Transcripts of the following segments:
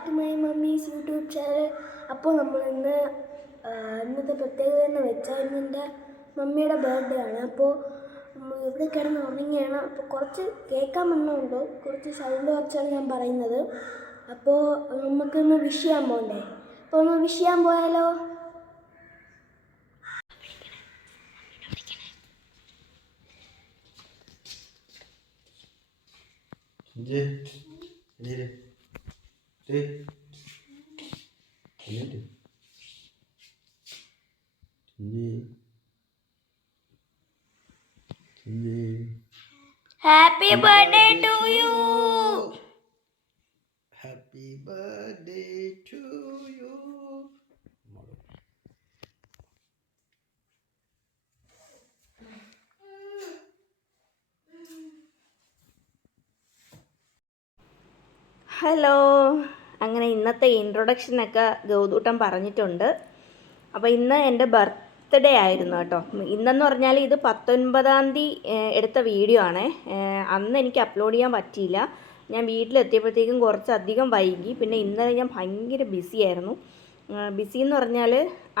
Back to my mummy's YouTube channel. അപ്പോൾ നമ്മൾ ഇന്നത്തെ പ്രത്യേകത എന്ന് വെച്ചാൽ ഇന്നെൻ്റെ മമ്മിയുടെ ബർത്ത്ഡേ ആണ്. അപ്പോൾ ഇവിടെ കിടന്ന് ഉറങ്ങിയാണ്. അപ്പോൾ കുറച്ച് കേൾക്കാൻ വന്നതുകൊണ്ട് കുറച്ച് സൗണ്ട് കുറച്ചാണ് ഞാൻ പറയുന്നത്. അപ്പോൾ നമുക്കൊന്ന് വിഷ് ചെയ്യാൻ പോകണ്ടേ? അപ്പോൾ ഒന്ന് വിഷ് ചെയ്യാൻ പോയാലോ? Happy birthday to you. Happy birthday to you. Hello, അങ്ങനെ ഇന്നത്തെ ഇൻട്രൊഡക്ഷനൊക്കെ ഗൗതൂട്ടൻ പറഞ്ഞിട്ടുണ്ട്. അപ്പോൾ ഇന്ന് എൻ്റെ ബർത്ത്ഡേ ആയിരുന്നു കേട്ടോ. ഇന്നെന്ന് പറഞ്ഞാൽ ഇത് 19-ാം തീയതി എടുത്ത വീഡിയോ ആണ്. അന്ന് എനിക്ക് അപ്ലോഡ് ചെയ്യാൻ പറ്റിയില്ല. ഞാൻ വീട്ടിലെത്തിയപ്പോഴത്തേക്കും കുറച്ചധികം വൈകി. പിന്നെ ഇന്നലെ ഞാൻ ഭയങ്കര ബിസിയായിരുന്നു. ബിസി എന്ന് പറഞ്ഞാൽ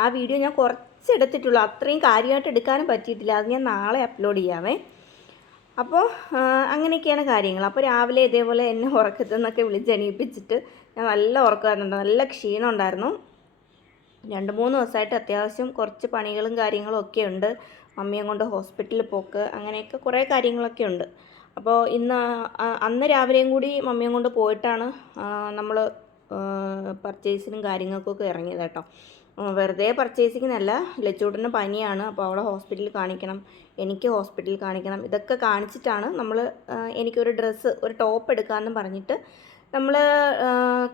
ആ വീഡിയോ ഞാൻ കുറച്ചെടുത്തിട്ടുള്ളൂ, അത്രയും കാര്യമായിട്ട് എടുക്കാനും പറ്റിയിട്ടില്ല. അത് ഞാൻ നാളെ അപ്ലോഡ് ചെയ്യാമേ. അപ്പോൾ അങ്ങനെയൊക്കെയാണ് കാര്യങ്ങൾ. അപ്പോൾ രാവിലെ ഇതേപോലെ എന്നെ ഉറക്കത്തിൽ നിന്നൊക്കെ വിളിച്ചെണീപ്പിച്ചിട്ട് ഞാൻ നല്ല ഉറക്കമായിരുന്നു, നല്ല ക്ഷീണം ഉണ്ടായിരുന്നു. 2-3 ദിവസമായിട്ട് അത്യാവശ്യം കുറച്ച് പണികളും കാര്യങ്ങളും ഒക്കെ ഉണ്ട്. മമ്മിയെ കൊണ്ട് ഹോസ്പിറ്റലിൽ പോക്ക്, അങ്ങനെയൊക്കെ കുറേ കാര്യങ്ങളൊക്കെ ഉണ്ട്. അപ്പോൾ അന്ന് രാവിലെയും കൂടി മമ്മിയെ കൊണ്ട് പോയിട്ടാണ് നമ്മൾ പർച്ചേസിനും കാര്യങ്ങൾക്കൊക്കെ ഇറങ്ങിയത് കേട്ടോ. വെറുതെ പർച്ചേസിങ്ങിനല്ല, ലച്ചൂട്ടിന് പനിയാണ്. അപ്പോൾ അവളെ ഹോസ്പിറ്റലിൽ കാണിക്കണം, എനിക്ക് ഹോസ്പിറ്റലിൽ കാണിക്കണം. ഇതൊക്കെ കാണിച്ചിട്ടാണ് നമ്മൾ എനിക്കൊരു ഡ്രസ്സ്, ഒരു ടോപ്പ് എടുക്കാമെന്ന് പറഞ്ഞിട്ട് നമ്മൾ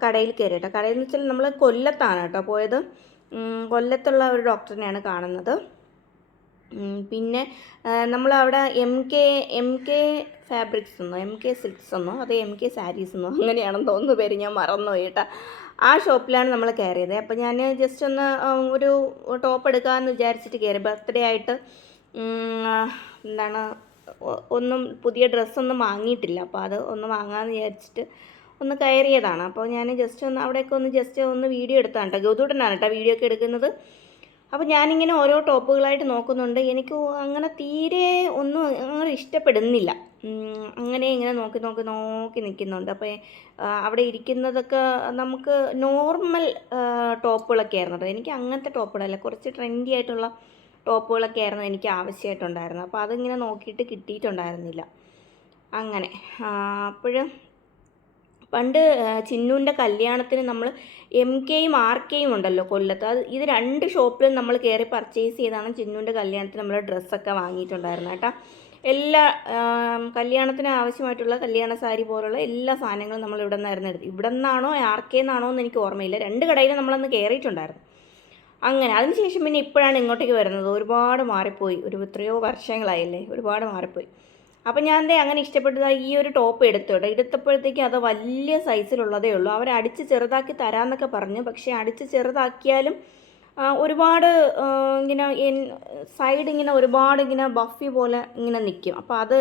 കടയിൽ കയറി കേട്ടോ. കടയിൽ എന്ന് വെച്ചാൽ നമ്മൾ കൊല്ലത്താണ് കേട്ടോ പോയത്. കൊല്ലത്തുള്ള ഒരു ഡോക്ടറിനെയാണ് കാണുന്നത്. പിന്നെ നമ്മളവിടെ എം കെ ഫാബ്രിക്സ് എന്നോ MK സിൽക്സ് എന്നോ അതോ MK സാരീസ് എന്നോ അങ്ങനെയാണെന്ന് തോന്നുന്നു പേര്, ഞാൻ മറന്നുപോയി കേട്ടോ. ആ ഷോപ്പിലാണ് നമ്മൾ കയറിയത്. അപ്പോൾ ഞാൻ ജസ്റ്റ് ഒന്ന് ഒരു ടോപ്പ് എടുക്കാമെന്ന് വിചാരിച്ചിട്ട് കയറി. ബർത്ത്ഡേ ആയിട്ട് ഒന്നും പുതിയ ഡ്രസ്സൊന്നും വാങ്ങിയിട്ടില്ല. അപ്പോൾ അത് ഒന്ന് വാങ്ങാമെന്ന് വിചാരിച്ചിട്ട് ഒന്ന് കയറിയതാണ്. അപ്പോൾ ഞാൻ ജസ്റ്റ് ഒന്ന് അവിടെയൊക്കെ ഒന്ന് വീഡിയോ എടുത്താണ് കേട്ടോ. ഗൗതൂട്ടനാണ് കേട്ടോ വീഡിയോ ഒക്കെ എടുക്കുന്നത്. അപ്പോൾ ഞാനിങ്ങനെ ഓരോ ടോപ്പുകളായിട്ട് നോക്കുന്നുണ്ട്. എനിക്ക് അങ്ങനെ തീരെ ഒന്നും അങ്ങനെ ഇഷ്ടപ്പെടുന്നില്ല. അങ്ങനെ ഇങ്ങനെ നോക്കി നിൽക്കുന്നുണ്ട്. അപ്പോൾ അവിടെ ഇരിക്കുന്നതൊക്കെ നമുക്ക് നോർമൽ ടോപ്പുകളൊക്കെ ആയിരുന്നു കേട്ടോ. എനിക്ക് അങ്ങനത്തെ ടോപ്പുകളല്ല, കുറച്ച് ട്രെൻഡി ആയിട്ടുള്ള ടോപ്പുകളൊക്കെ ആയിരുന്നു എനിക്ക് ആവശ്യമായിട്ടുണ്ടായിരുന്നത്. അപ്പോൾ അതിങ്ങനെ നോക്കിയിട്ട് കിട്ടിയിട്ടുണ്ടായിരുന്നില്ല. അങ്ങനെ അപ്പോഴും പണ്ട് ചിന്നുവിൻ്റെ കല്യാണത്തിന് നമ്മൾ MK യും RK യും ഉണ്ടല്ലോ കൊല്ലത്ത്, ഇത് 2 ഷോപ്പിലും നമ്മൾ കയറി പർച്ചേസ് ചെയ്താണ് ചിന്നുവിൻ്റെ കല്യാണത്തിന് നമ്മൾ ഡ്രസ്സൊക്കെ വാങ്ങിയിട്ടുണ്ടായിരുന്നു കേട്ടോ. എല്ലാ കല്യാണത്തിന് ആവശ്യമായിട്ടുള്ള കല്യാണ സാരി പോലുള്ള എല്ലാ സാധനങ്ങളും നമ്മൾ ഇവിടെ നിന്നായിരുന്നു എടുത്തത്. ഇവിടെ നിന്നാണോ RK എന്നാണോ എന്ന് എനിക്ക് ഓർമ്മയില്ല. 2 കടയിലും നമ്മളന്ന് കയറിയിട്ടുണ്ടായിരുന്നു. അങ്ങനെ അതിനുശേഷം പിന്നെ ഇപ്പോഴാണ് ഇങ്ങോട്ടേക്ക് വരുന്നത്. ഒരുപാട് മാറിപ്പോയി, എത്രയോ വർഷങ്ങളായില്ലേ, ഒരുപാട് മാറിപ്പോയി. അപ്പം ഞാൻ അങ്ങനെ ഇഷ്ടപ്പെട്ടത് ഈ ഒരു ടോപ്പ് എടുത്തപ്പോഴത്തേക്കും അത് വലിയ സൈസിലുള്ളതേ ഉള്ളൂ. അവർ അടിച്ച് ചെറുതാക്കി തരാമെന്നൊക്കെ പറഞ്ഞു. പക്ഷേ അടിച്ച് ചെറുതാക്കിയാലും ഒരുപാട് ഇങ്ങനെ സൈഡ് ഇങ്ങനെ ഒരുപാട് ഇങ്ങനെ ബഫി പോലെ ഇങ്ങനെ നിൽക്കും. അപ്പോൾ അത്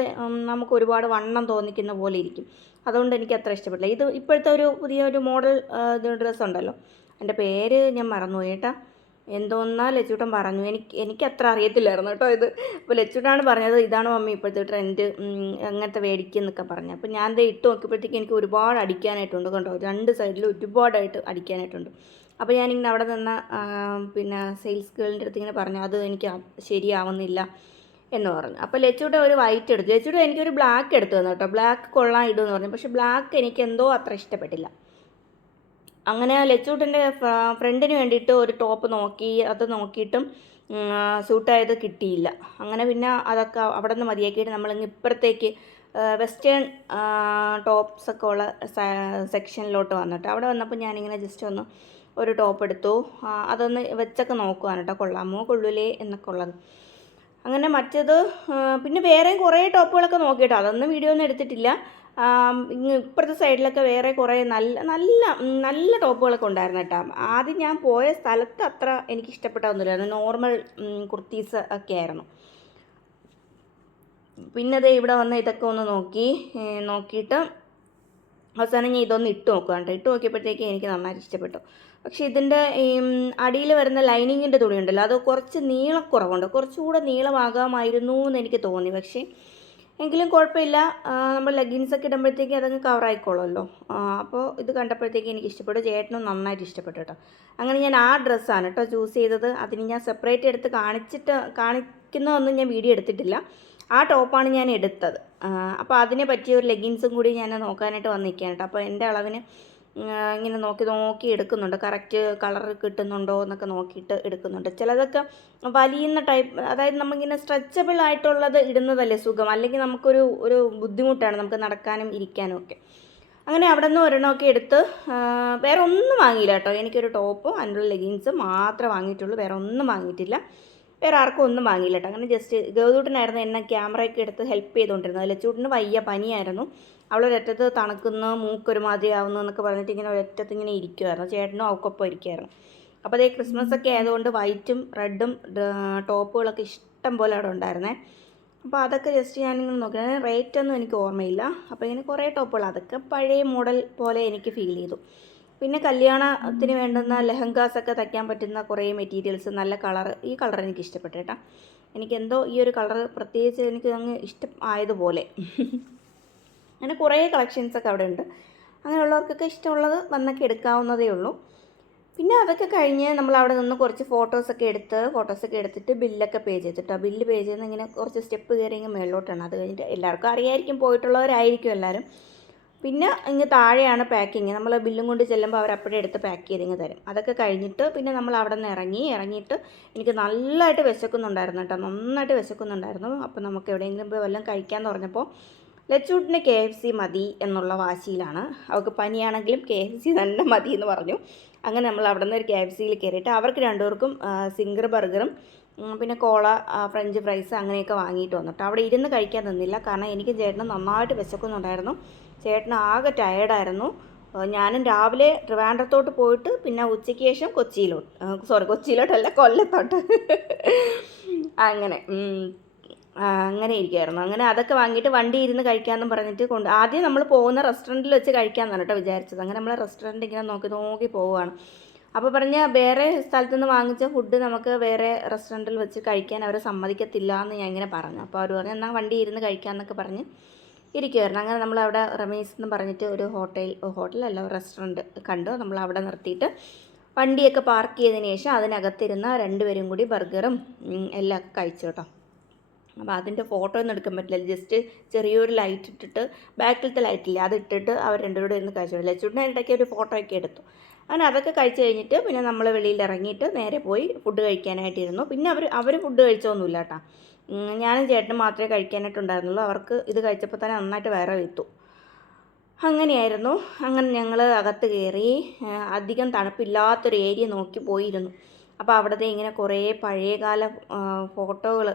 നമുക്ക് ഒരുപാട് വണ്ണം തോന്നിക്കുന്ന പോലെ ഇരിക്കും. അതുകൊണ്ട് എനിക്ക് അത്ര ഇഷ്ടപ്പെട്ടില്ല. ഇത് ഇപ്പോഴത്തെ പുതിയൊരു മോഡൽ ഡ്രസ്സ് ഉണ്ടല്ലോ, എൻ്റെ പേര് ഞാൻ മറന്നുപോയി കേട്ടോ. എന്തോന്നാ ലച്ചൂട്ടൻ പറഞ്ഞു, എനിക്ക് അത്ര അറിയത്തില്ലായിരുന്നു കേട്ടോ ഇത്. അപ്പോൾ ലച്ചൂട്ടാണ് പറഞ്ഞത് ഇതാണ് മമ്മി ഇപ്പോഴത്തെ ട്രെൻഡ്, അങ്ങനത്തെ മേടിക്കുന്നൊക്കെ പറഞ്ഞു. അപ്പോൾ ഞാൻ ഇട്ട് നോക്കിയപ്പോഴത്തേക്ക് എനിക്ക് ഒരുപാട് അടിക്കാനായിട്ടുണ്ട് കേട്ടോ. 2 സൈഡിലും ഒരുപാടായിട്ട് അടിക്കാനായിട്ടുണ്ട്. അപ്പോൾ ഞാനിങ്ങനെ അവിടെ നിന്ന പിന്നെ സെയിൽസ് ഗേളിൻ്റെ അടുത്ത് ഇങ്ങനെ പറഞ്ഞു അത് എനിക്ക് ശരിയാവുന്നില്ല എന്ന് പറഞ്ഞു. അപ്പോൾ ലച്ചൂട്ടൻ ഒരു വൈറ്റ് എടുത്തു. ലച്ചൂട്ടൻ എനിക്കൊരു ബ്ലാക്ക് എടുത്തു തന്നു കേട്ടോ. ബ്ലാക്ക് കൊള്ളാൻ ഇടുമെന്ന് പറഞ്ഞു. പക്ഷേ ബ്ലാക്ക് എനിക്ക് എന്തോ അത്ര ഇഷ്ടപ്പെട്ടില്ല. അങ്ങനെ ലച്ചൂട്ടൻ്റെ ഫ്രണ്ടിന് വേണ്ടിയിട്ട് ഒരു ടോപ്പ് നോക്കി, അത് നോക്കിയിട്ടും സൂട്ടായത് കിട്ടിയില്ല. അങ്ങനെ പിന്നെ അതൊക്കെ അവിടെ നിന്ന് മതിയാക്കിയിട്ട് നമ്മളിങ്ങ് ഇപ്പുറത്തേക്ക് വെസ്റ്റേൺ ടോപ്സൊക്കെ ഉള്ള സെക്ഷനിലോട്ട് വന്നിട്ട് അവിടെ വന്നപ്പോൾ ഞാനിങ്ങനെ ജസ്റ്റ് ഒരു ടോപ്പ് എടുത്തു. അതൊന്ന് വെച്ചൊക്കെ നോക്കുവാണ് കേട്ടോ, കൊള്ളാമോ കൊള്ളൂലേ എന്നൊക്കെ ഉള്ളത്. അങ്ങനെ മറ്റേത് പിന്നെ വേറെയും കുറേ ടോപ്പുകളൊക്കെ നോക്കിയിട്ടോ, അതൊന്നും വീഡിയോ ഒന്നും എടുത്തിട്ടില്ല. ഇപ്പുറത്തെ സൈഡിലൊക്കെ വേറെ കുറേ നല്ല ടോപ്പുകളൊക്കെ ഉണ്ടായിരുന്നു കേട്ടോ. ആദ്യം ഞാൻ പോയ സ്ഥലത്ത് അത്ര എനിക്ക് ഇഷ്ടപ്പെട്ടതൊന്നുമില്ലായിരുന്നു, നോർമൽ കുർത്തീസ് ഒക്കെ ആയിരുന്നു. പിന്നെ ഇവിടെ വന്ന് ഇതൊക്കെ ഒന്ന് നോക്കിയിട്ട് അവസാനം ഞാൻ ഇതൊന്ന് ഇട്ട് നോക്കുകയാണ്. ഇട്ട് നോക്കിയപ്പോഴത്തേക്ക് എനിക്ക് നന്നായിട്ട് ഇഷ്ടപ്പെട്ടു. പക്ഷേ ഇതിൻ്റെ അടിയിൽ വരുന്ന ലൈനിങ്ങിൻ്റെ തുണി ഉണ്ടല്ലോ, അത് കുറച്ച് നീളക്കുറവുണ്ട്. കുറച്ചുകൂടെ നീളമാകാമായിരുന്നു എന്ന് എനിക്ക് തോന്നി. പക്ഷേ എങ്കിലും കുഴപ്പമില്ല, നമ്മൾ ലെഗിൻസൊക്കെ ഇടുമ്പോഴത്തേക്ക് അതങ്ങ് കവറായിക്കോളുമല്ലോ. അപ്പോൾ ഇത് കണ്ടപ്പോഴത്തേക്ക് എനിക്ക് ഇഷ്ടപ്പെട്ടു. ചേട്ടനും നന്നായിട്ട് ഇഷ്ടപ്പെട്ടു കേട്ടോ. അങ്ങനെ ഞാൻ ആ ഡ്രസ്സാണ് കേട്ടോ ചൂസ് ചെയ്തത്. അതിന് ഞാൻ സെപ്പറേറ്റ് എടുത്ത് കാണിക്കുന്നതൊന്നും ഞാൻ വീഡിയോ എടുത്തിട്ടില്ല. ആ ടോപ്പാണ് ഞാൻ എടുത്തത്. അപ്പോൾ അതിനെ പറ്റിയ ഒരു ലെഗിൻസും കൂടി ഞാൻ നോക്കാനായിട്ട് വന്നിരിക്കുകയാണ് കേട്ടോ. അപ്പോൾ എൻ്റെ അളവിന് ഇങ്ങനെ നോക്കി എടുക്കുന്നുണ്ട്. കറക്റ്റ് കളർ കിട്ടുന്നുണ്ടോ എന്നൊക്കെ നോക്കിയിട്ട് എടുക്കുന്നുണ്ട്. ചിലതൊക്കെ വലിയുന്ന ടൈപ്പ്, അതായത് നമ്മളിങ്ങനെ സ്ട്രെച്ചബിൾ ആയിട്ടുള്ളത് ഇടുന്നതല്ലേ സുഖം, അല്ലെങ്കിൽ ഒരു ബുദ്ധിമുട്ടാണ് നമുക്ക് നടക്കാനും ഇരിക്കാനും ഒക്കെ. അങ്ങനെ അവിടെ നിന്ന് ഒരെണ്ണമൊക്കെ എടുത്ത് വേറെ ഒന്നും വാങ്ങിയില്ല കേട്ടോ. എനിക്കൊരു ടോപ്പും അതിനുള്ള ലെഗിൻസും മാത്രമേ വാങ്ങിയിട്ടുള്ളൂ. വേറെ ഒന്നും വാങ്ങിയിട്ടില്ല. വേറെ ആർക്കും ഒന്നും വാങ്ങിയില്ല കേട്ടോ. അങ്ങനെ ജസ്റ്റ് ഗൗതൂട്ടനായിരുന്നു എന്നെ ക്യാമറയൊക്കെ എടുത്ത് ഹെൽപ്പ് ചെയ്തുകൊണ്ടിരുന്നത്. ലച്ചൂട്ടിന് വയ്യ, പനിയായിരുന്നു. അവളൊരറ്റത്ത് തണുക്കുന്നു, മൂക്കൊരുമാതിരി ആവുന്നു എന്നൊക്കെ പറഞ്ഞിട്ട് ഇങ്ങനെ ഒരറ്റത്ത് ഇങ്ങനെ ഇരിക്കുമായിരുന്നു. ചേട്ടനും അവൾക്കൊപ്പം ഇരിക്കുമായിരുന്നു. അപ്പോൾ അതേ ക്രിസ്മസൊക്കെ ആയതുകൊണ്ട് വൈറ്റും റെഡും ടോപ്പുകളൊക്കെ ഇഷ്ടം പോലെ അവിടെ ഉണ്ടായിരുന്നേ. അപ്പോൾ അതൊക്കെ ജസ്റ്റ് ഞാനിങ്ങനെ നോക്കി. റേറ്റൊന്നും എനിക്ക് ഓർമ്മയില്ല. അപ്പോൾ ഇങ്ങനെ കുറേ ടോപ്പുകൾ, അതൊക്കെ പഴയ മോഡൽ പോലെ എനിക്ക് ഫീൽ ചെയ്തു. പിന്നെ കല്യാണത്തിന് വേണ്ടുന്ന ലെഹങ്കാസൊക്കെ തയ്ക്കാൻ പറ്റുന്ന കുറേ മെറ്റീരിയൽസ്, നല്ല കളർ, ഈ കളർ എനിക്ക് ഇഷ്ടപ്പെട്ടു കേട്ടോ. എനിക്കെന്തോ ഈ ഒരു കളർ പ്രത്യേകിച്ച് എനിക്ക് അങ്ങ് ഇഷ്ടം ആയതുപോലെ. അങ്ങനെ കുറേ കളക്ഷൻസൊക്കെ അവിടെ ഉണ്ട്. അങ്ങനെയുള്ളവർക്കൊക്കെ ഇഷ്ടമുള്ളത് വന്നൊക്കെ എടുക്കാവുന്നതേ ഉള്ളൂ. പിന്നെ അതൊക്കെ കഴിഞ്ഞ് നമ്മൾ അവിടെ നിന്ന് കുറച്ച് ഫോട്ടോസൊക്കെ എടുത്തിട്ട് ബില്ലൊക്കെ പേ ചെയ്തിട്ടോ. ബില്ല് പേ ചെയ്യുന്ന ഇങ്ങനെ കുറച്ച് സ്റ്റെപ്പ് കയറി ഇങ്ങനെ മേളിലോട്ടാണ്. അത് കഴിഞ്ഞിട്ട് എല്ലാവർക്കും അറിയായിരിക്കും, പോയിട്ടുള്ളവരായിരിക്കും എല്ലാവരും. പിന്നെ ഇങ്ങ് താഴെയാണ് പാക്കിങ്. നമ്മൾ ബില്ലും കൊണ്ട് ചെല്ലുമ്പോൾ അവർ അപ്പോഴേ എടുത്ത് പാക്ക് ചെയ്തിങ്ങ് തരും. അതൊക്കെ കഴിഞ്ഞിട്ട് പിന്നെ നമ്മൾ അവിടെ നിന്ന് ഇറങ്ങിയിട്ട് എനിക്ക് നല്ലതായിട്ട് വിശക്കുന്നുണ്ടായിരുന്നു കേട്ടോ. നന്നായിട്ട് വിശക്കുന്നുണ്ടായിരുന്നു. അപ്പോൾ നമുക്ക് എവിടെയെങ്കിലും പോയി വല്ലതും കഴിക്കാമെന്ന് പറഞ്ഞപ്പോൾ ലച്ചൂട്ടിന് KFC മതി എന്നുള്ള വാശിയിലാണ്. അവൾക്ക് പനിയാണെങ്കിലും KFC തന്നെ മതി എന്ന് പറഞ്ഞു. അങ്ങനെ നമ്മൾ അവിടെ നിന്ന് ഒരു KFCയിൽ കയറിയിട്ട് അവർക്ക് രണ്ടുപേർക്കും സിംഗർ ബർഗറും പിന്നെ കോള, ഫ്രഞ്ച് ഫ്രൈസ് അങ്ങനെയൊക്കെ വാങ്ങിയിട്ട് വന്നിട്ട് അവിടെ ഇരുന്ന് കഴിക്കാൻ നിന്നില്ല. കാരണം എനിക്ക് ചേട്ടന് നന്നായിട്ട് വിശക്കുന്നുണ്ടായിരുന്നു. ചേട്ടന് ആകെ ടയേർഡായിരുന്നു. ഞാനും രാവിലെ ട്രിവാൻഡ്രത്തോട്ട് പോയിട്ട് പിന്നെ ഉച്ചയ്ക്ക് ശേഷം കൊച്ചിയിലോട്ടല്ല, കൊല്ലത്തോട്ട് അങ്ങനെ ഇരിക്കുമായിരുന്നു. അങ്ങനെ അതൊക്കെ വാങ്ങിയിട്ട് വണ്ടി ഇരുന്ന് കഴിക്കാമെന്നും പറഞ്ഞിട്ട് ആദ്യം നമ്മൾ പോകുന്ന റെസ്റ്റോറൻറ്റിൽ വെച്ച് കഴിക്കാമെന്നാണ് കേട്ടോ വിചാരിച്ചത്. അങ്ങനെ നമ്മൾ റെസ്റ്റോറൻറ്റ് ഇങ്ങനെ നോക്കി പോവുകയാണ്. അപ്പോൾ വേറെ സ്ഥലത്തു നിന്ന് വാങ്ങിച്ച ഫുഡ് നമുക്ക് വേറെ റെസ്റ്റോറൻറ്റിൽ വെച്ച് കഴിക്കാൻ അവർ സമ്മതിക്കത്തില്ല എന്ന് ഞാൻ ഇങ്ങനെ പറഞ്ഞു. അപ്പോൾ അവർ പറഞ്ഞു എന്നാൽ വണ്ടി ഇരുന്ന് കഴിക്കാമെന്നൊക്കെ പറഞ്ഞ് ഇരിക്കുമായിരുന്നു. അങ്ങനെ നമ്മളവിടെ റമീസ് എന്ന് പറഞ്ഞിട്ട് ഒരു ഹോട്ടലല്ല റെസ്റ്റോറൻറ്റ് കണ്ടു. നമ്മൾ അവിടെ നിർത്തിയിട്ട് വണ്ടിയൊക്കെ പാർക്ക് ചെയ്തതിന് ശേഷം അതിനകത്തിരുന്ന രണ്ടുപേരും കൂടി ബർഗറും എല്ലാം കഴിച്ചു കേട്ടോ. അപ്പോൾ അതിൻ്റെ ഫോട്ടോ ഒന്നും എടുക്കാൻ പറ്റില്ല. ജസ്റ്റ് ചെറിയൊരു ലൈറ്റ് ഇട്ടിട്ട്, ബാക്കിലത്തെ ലൈറ്റില്ലേ അതിട്ടിട്ട് അവർ രണ്ടുപേരും ഇരുന്ന് കഴിച്ചു. ലച്ചൂട്ടിന് ഇടയ്ക്ക് ഒരു ഫോട്ടോ ഒക്കെ എടുത്തു. അങ്ങനെ അതൊക്കെ കഴിച്ച് കഴിഞ്ഞിട്ട് പിന്നെ നമ്മൾ വെളിയിൽ ഇറങ്ങിയിട്ട് നേരെ പോയി ഫുഡ് കഴിക്കാനായിട്ടിരുന്നു. പിന്നെ അവർ ഫുഡ് കഴിച്ചൊന്നുമില്ല കേട്ടോ. ഞാനും ചേട്ടനും മാത്രമേ കഴിക്കാനായിട്ടുണ്ടായിരുന്നുള്ളൂ. അവർക്ക് ഇത് കഴിച്ചപ്പോൾ തന്നെ നന്നായിട്ട് വയറ് വീർത്തു. അങ്ങനെയായിരുന്നു. അങ്ങനെ ഞങ്ങൾ അകത്ത് കയറി അധികം തണുപ്പില്ലാത്തൊരു ഏരിയ നോക്കി പോയിരുന്നു. അപ്പോൾ അവിടുത്തെ ഇങ്ങനെ കുറേ പഴയകാല ഫോട്ടോകൾ,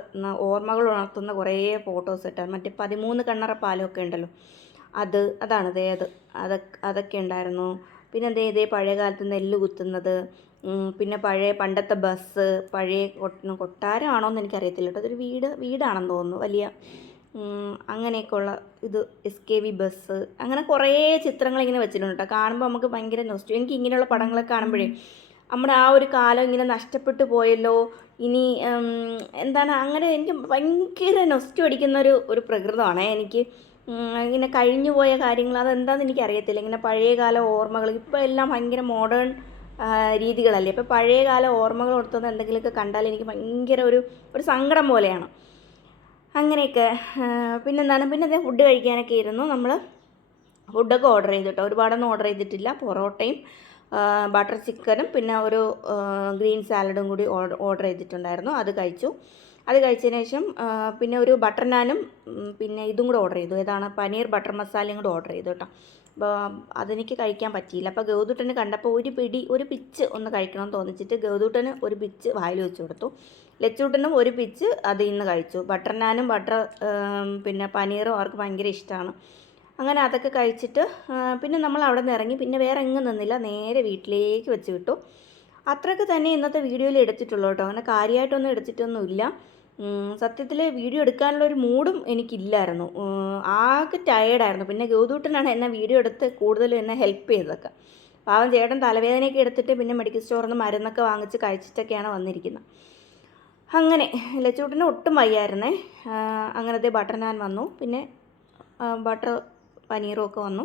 ഓർമ്മകൾ ഉണർത്തുന്ന കുറേ ഫോട്ടോസ് ഇട്ടാണ്. മറ്റേ 13 കണ്ണറ പാലമൊക്കെ ഉണ്ടല്ലോ, അതാണത് അതൊക്കെ ഉണ്ടായിരുന്നു. പിന്നെ ഇതേ പഴയ കാലത്ത് നെല്ല് കുത്തുന്നത്, പിന്നെ പണ്ടത്തെ ബസ്, പഴയ കൊട്ടാരമാണോ എന്ന് എനിക്കറിയത്തില്ല കേട്ടോ. അതൊരു വീടാണെന്ന് തോന്നുന്നു, വലിയ അങ്ങനെയൊക്കെയുള്ള ഇത് SKV ബസ്, അങ്ങനെ കുറേ ചിത്രങ്ങൾ ഇങ്ങനെ വെച്ചിട്ടുണ്ട് കേട്ടോ. കാണുമ്പോൾ നമുക്ക് ഭയങ്കര നൊസ്റ്റു. എനിക്ക് ഇങ്ങനെയുള്ള പടങ്ങളൊക്കെ കാണുമ്പോഴേ നമ്മുടെ ആ ഒരു കാലം ഇങ്ങനെ നഷ്ടപ്പെട്ടു പോയല്ലോ, ഇനി എന്താണ്, അങ്ങനെ എനിക്ക് ഭയങ്കര നൊസ്റ്റു അടിക്കുന്ന ഒരു പ്രകൃതമാണേ എനിക്ക്. ഇങ്ങനെ കഴിഞ്ഞു പോയ കാര്യങ്ങൾ അതെന്താണെന്ന് എനിക്കറിയത്തില്ല. ഇങ്ങനെ പഴയകാല ഓർമ്മകൾ, ഇപ്പോൾ എല്ലാം ഭയങ്കര മോഡേൺ രീതികളല്ലേ. ഇപ്പോൾ പഴയകാല ഓർമ്മകൾ കൊടുത്തുന്ന എന്തെങ്കിലുമൊക്കെ കണ്ടാൽ എനിക്ക് ഭയങ്കര ഒരു സങ്കടം പോലെയാണ്. അങ്ങനെയൊക്കെ. പിന്നെ ഫുഡ് കഴിക്കാനൊക്കെ ഇരുന്നു. നമ്മൾ ഫുഡൊക്കെ ഓർഡർ ചെയ്തു കേട്ടോ. ഒരുപാടൊന്നും ഓർഡർ ചെയ്തിട്ടില്ല. പൊറോട്ടയും ബട്ടർ ചിക്കനും പിന്നെ ഒരു ഗ്രീൻ സാലഡും കൂടി ഓർഡർ ചെയ്തിട്ടുണ്ടായിരുന്നു. അത് കഴിച്ചതിന് ശേഷം പിന്നെ ഒരു ബട്ടർ നാനും പിന്നെ ഇതും കൂടെ ഓർഡർ ചെയ്തു. ഏതാണ്, പനീർ ബട്ടർ മസാലയും കൂടെ ഓർഡർ ചെയ്തു കേട്ടോ. അപ്പോൾ അതെനിക്ക് കഴിക്കാൻ പറ്റിയില്ല. അപ്പോൾ ഗൗതൂട്ടന് കണ്ടപ്പോൾ ഒരു പിച്ച് ഒന്ന് കഴിക്കണമെന്ന് തോന്നിച്ചിട്ട് ഗൗതൂട്ടന് ഒരു പിച്ച് വായിൽ വെച്ച് കൊടുത്തു. ലച്ചൂട്ടനും ഒരു പിച്ച് അതിൽ നിന്ന് കഴിച്ചു. ബട്ടർ നാനും പിന്നെ പനീറും അവർക്ക് ഭയങ്കര ഇഷ്ടമാണ്. അങ്ങനെ അതൊക്കെ കഴിച്ചിട്ട് പിന്നെ നമ്മൾ അവിടെ നിന്ന് ഇറങ്ങി. പിന്നെ വേറെ എങ്ങും നിന്നില്ല, നേരെ വീട്ടിലേക്ക് വെച്ച് വിട്ടു. അത്രയൊക്കെ തന്നെ ഇന്നത്തെ വീഡിയോയിൽ എടുത്തിട്ടുള്ളൂ കേട്ടോ. അങ്ങനെ കാര്യമായിട്ടൊന്നും എടുത്തിട്ടൊന്നുമില്ല. സത്യത്തിൽ വീഡിയോ എടുക്കാനുള്ള ഒരു മൂഡും എനിക്കില്ലായിരുന്നു. ആകെ ടയേർഡായിരുന്നു. പിന്നെ ഗൗതൂട്ടനാണ് എന്നെ വീഡിയോ എടുത്ത് കൂടുതലും എന്നെ ഹെൽപ്പ് ചെയ്തതൊക്കെ. പാവം ചേട്ടൻ തലവേദനയൊക്കെ എടുത്തിട്ട് പിന്നെ മെഡിക്കൽ സ്റ്റോറിൽ നിന്ന് മരുന്നൊക്കെ വാങ്ങിച്ച് കഴിച്ചിട്ടൊക്കെയാണ് വന്നിരിക്കുന്നത്. അങ്ങനെ ലച്ചൂട്ടിന് ഒട്ടും വയ്യായിരുന്നേ. അങ്ങനത്തെ ബട്ടർ നാൻ വന്നു, പിന്നെ ബട്ടർ പനീറും ഒക്കെ വന്നു.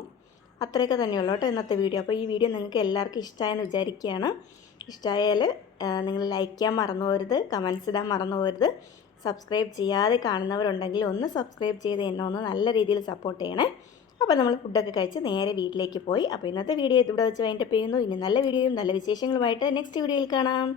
അത്രയൊക്കെ തന്നെയുള്ളൂ കേട്ടോ ഇന്നത്തെ വീഡിയോ. അപ്പോൾ ഈ വീഡിയോ നിങ്ങൾക്ക് എല്ലാവർക്കും ഇഷ്ടമായെന്ന് വിചാരിക്കുകയാണ്. ഇഷ്ടമായാൽ നിങ്ങൾ ലൈക്ക് ചെയ്യാൻ മറന്നു പോകരുത്, കമൻസ് ഇടാൻ മറന്നു പോകരുത്. സബ്സ്ക്രൈബ് ചെയ്യാതെ കാണുന്നവരുണ്ടെങ്കിൽ ഒന്ന് സബ്സ്ക്രൈബ് ചെയ്ത് എന്നെ ഒന്ന് നല്ല രീതിയിൽ സപ്പോർട്ട് ചെയ്യണേ. അപ്പോൾ നമ്മൾ ഫുഡൊക്കെ കഴിച്ച് നേരെ വീട്ടിലേക്ക് പോയി. അപ്പോൾ ഇന്നത്തെ വീഡിയോ ഇവിടെ വെച്ച് വൈൻഡപ്പ് ചെയ്യുന്നു. ഇനി നല്ല വീഡിയോയും നല്ല വിശേഷങ്ങളുമായിട്ട് നെക്സ്റ്റ് വീഡിയോയിൽ കാണാം.